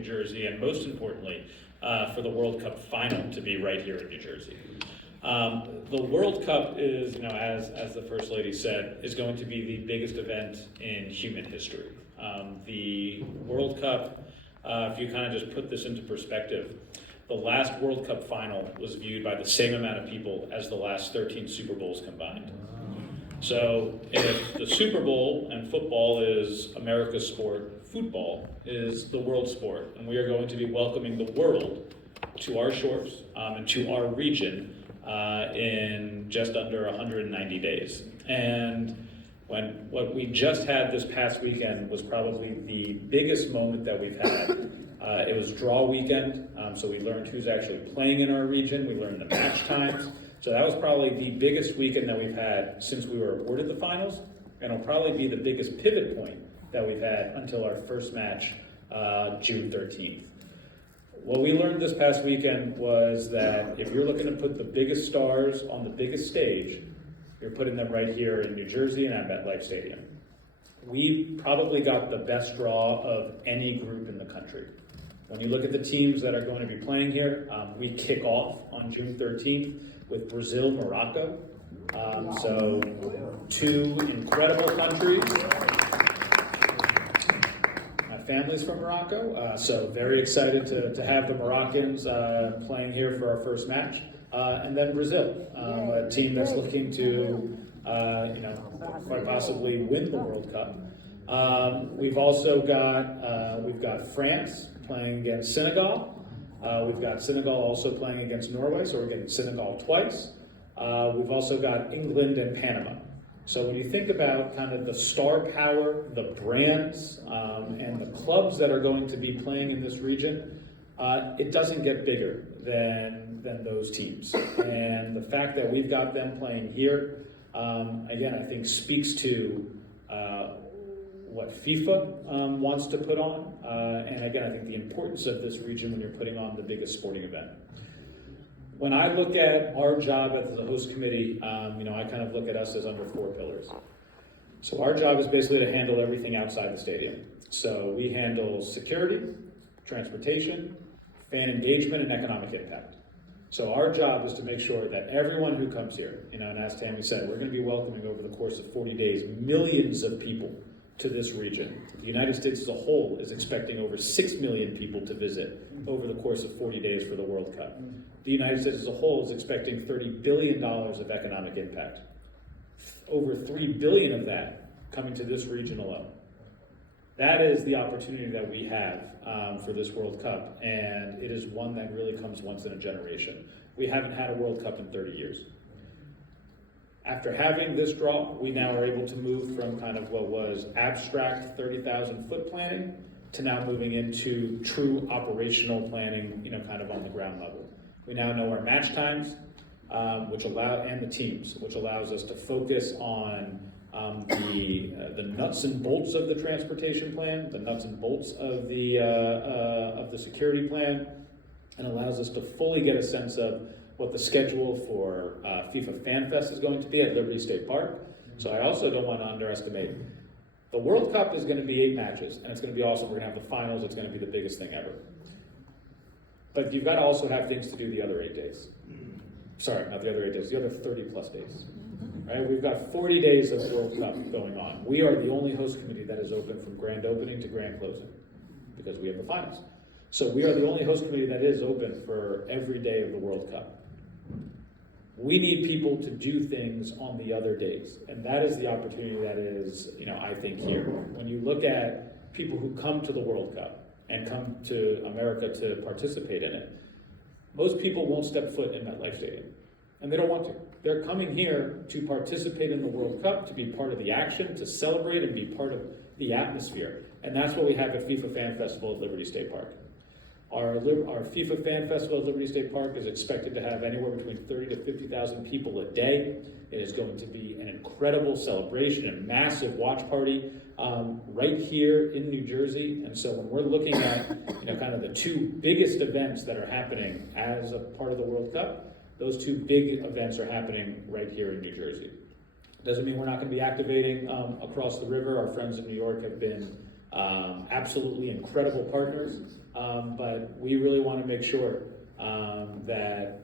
New Jersey, and most importantly, for the World Cup final to be right here in New Jersey. The World Cup is, as the First Lady said, is going to be the biggest event in human history. The World Cup, if you kind of just put this into perspective, the last World Cup final was viewed by the same amount of people as the last 13 Super Bowls combined. So if the Super Bowl and football is America's sport, football is the world's sport, and we are going to be welcoming the world to our shores and to our region in just under 190 days. And what we just had this past weekend was probably the biggest moment that we've had. It was draw weekend, so we learned who's actually playing in our region. We learned the match times. So that was probably the biggest weekend that we've had since we were awarded the finals, and it'll probably be the biggest pivot point that we've had until our first match, June 13th. What we learned this past weekend was that if you're looking to put the biggest stars on the biggest stage, you're putting them right here in New Jersey and at MetLife Stadium. We probably got the best draw of any group in the country. When you look at the teams that are going to be playing here, we kick off on June 13th with Brazil, Morocco. So two incredible countries. My family's from Morocco, so very excited to have the Moroccans playing here for our first match. And then Brazil, a team that's looking to, quite possibly win the World Cup. We've also got France playing against Senegal. We've got Senegal also playing against Norway, so we're getting Senegal twice. We've also got England and Panama. So when you think about kind of the star power, the brands, and the clubs that are going to be playing in this region, it doesn't get bigger than those teams. And the fact that we've got them playing here, again, I think speaks to what FIFA wants to put on. And again, I think the importance of this region when you're putting on the biggest sporting event. When I look at our job as the host committee, I kind of look at us as under 4 pillars. So our job is basically to handle everything outside the stadium. So we handle security, transportation, fan engagement, and economic impact. So our job is to make sure that everyone who comes here, and as Tammy said, we're going to be welcoming over the course of 40 days millions of people to this region. The United States as a whole is expecting over 6 million people to visit over the course of 40 days for the World Cup. The United States as a whole is expecting $30 billion of economic impact. Over $3 billion of that coming to this region alone. That is the opportunity that we have for this World Cup, and it is one that really comes once in a generation. We haven't had a World Cup in 30 years. After having this draw, we now are able to move from kind of what was abstract 30,000 foot planning to now moving into true operational planning, kind of on the ground level. We now know our match times, and the teams, which allows us to focus on the nuts and bolts of the transportation plan, the nuts and bolts of the security plan, and allows us to fully get a sense of what the schedule for FIFA Fan Fest is going to be at Liberty State Park. So I also don't want to underestimate. The World Cup is going to be 8 matches, and it's going to be awesome. We're going to have the finals. It's going to be the biggest thing ever. But you've got to also have things to do the other 8 days. Sorry, not the other 8 days, the other 30 plus days. Right? We've got 40 days of World Cup going on. We are the only host committee that is open from grand opening to grand closing because we have the finals. So we are the only host committee that is open for every day of the World Cup. We need people to do things on the other days, and that is the opportunity that is, I think here. When you look at people who come to the World Cup and come to America to participate in it, most people won't step foot in MetLife Stadium, and they don't want to. They're coming here to participate in the World Cup, to be part of the action, to celebrate and be part of the atmosphere, and that's what we have at FIFA Fan Festival at Liberty State Park. Our FIFA Fan Festival at Liberty State Park is expected to have anywhere between 30 to 50,000 people a day. It is going to be an incredible celebration, a massive watch party right here in New Jersey. And so when we're looking at kind of the 2 biggest events that are happening as a part of the World Cup, those 2 big events are happening right here in New Jersey. Doesn't mean we're not going to be activating across the river. Our friends in New York have been absolutely incredible partners. but we really want to make sure that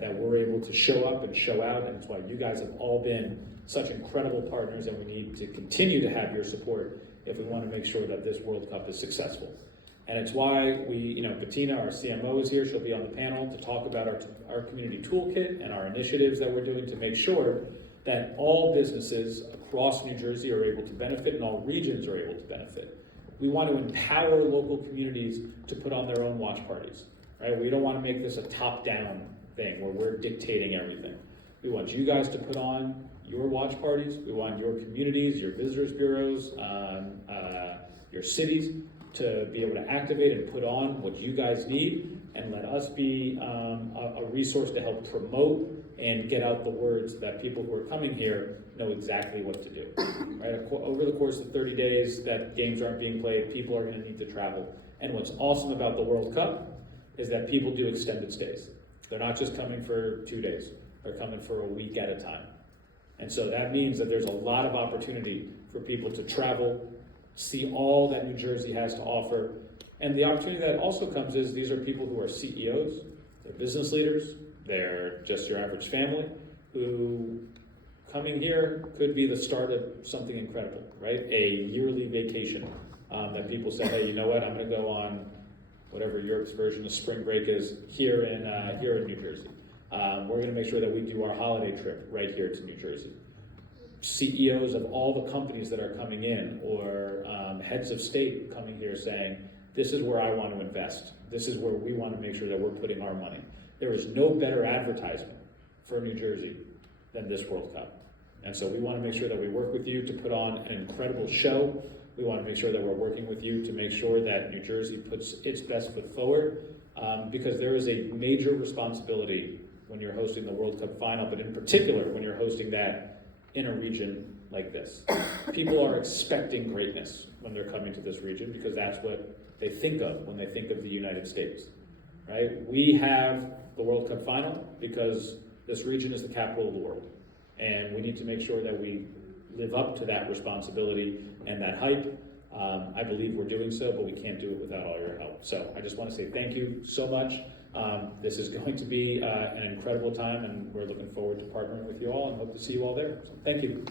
that we're able to show up and show out, and it's why you guys have all been such incredible partners, and we need to continue to have your support if we want to make sure that this World Cup is successful. And it's why Bettina, our CMO, is here. She'll be on the panel to talk about our community toolkit and our initiatives that we're doing to make sure that all businesses across New Jersey are able to benefit and all regions are able to benefit. We want to empower local communities to put on their own watch parties, right? We don't want to make this a top-down thing where we're dictating everything. We want you guys to put on your watch parties. We want your communities, your visitors bureaus, your cities to be able to activate and put on what you guys need, and let us be a resource to help promote and get out the word so that people who are coming here know exactly what to do. Right? Over the course of 30 days that games aren't being played, people are going to need to travel. And what's awesome about the World Cup is that people do extended stays. They're not just coming for 2 days, they're coming for a week at a time. And so that means that there's a lot of opportunity for people to travel, see all that New Jersey has to offer. And the opportunity that also comes is these are people who are CEOs, they're business leaders, they're just your average family who coming here could be the start of something incredible, right? A yearly vacation that people say, hey, you know what, I'm gonna go on whatever Europe's version of spring break is here in New Jersey. We're gonna make sure that we do our holiday trip right here to New Jersey. CEOs of all the companies that are coming in, or heads of state coming here saying, this is where I want to invest. This is where we want to make sure that we're putting our money. There is no better advertisement for New Jersey than this World Cup. And so we want to make sure that we work with you to put on an incredible show. We want to make sure that we're working with you to make sure that New Jersey puts its best foot forward, because there is a major responsibility when you're hosting the World Cup final, but in particular when you're hosting that in a region like this. People are expecting greatness when they're coming to this region because that's what they think of when they think of the United States, right? We have the World Cup final because this region is the capital of the world. And we need to make sure that we live up to that responsibility and that hype. I believe we're doing so, but we can't do it without all your help. So I just want to say thank you so much. This is going to be an incredible time, and we're looking forward to partnering with you all and hope to see you all there. So thank you.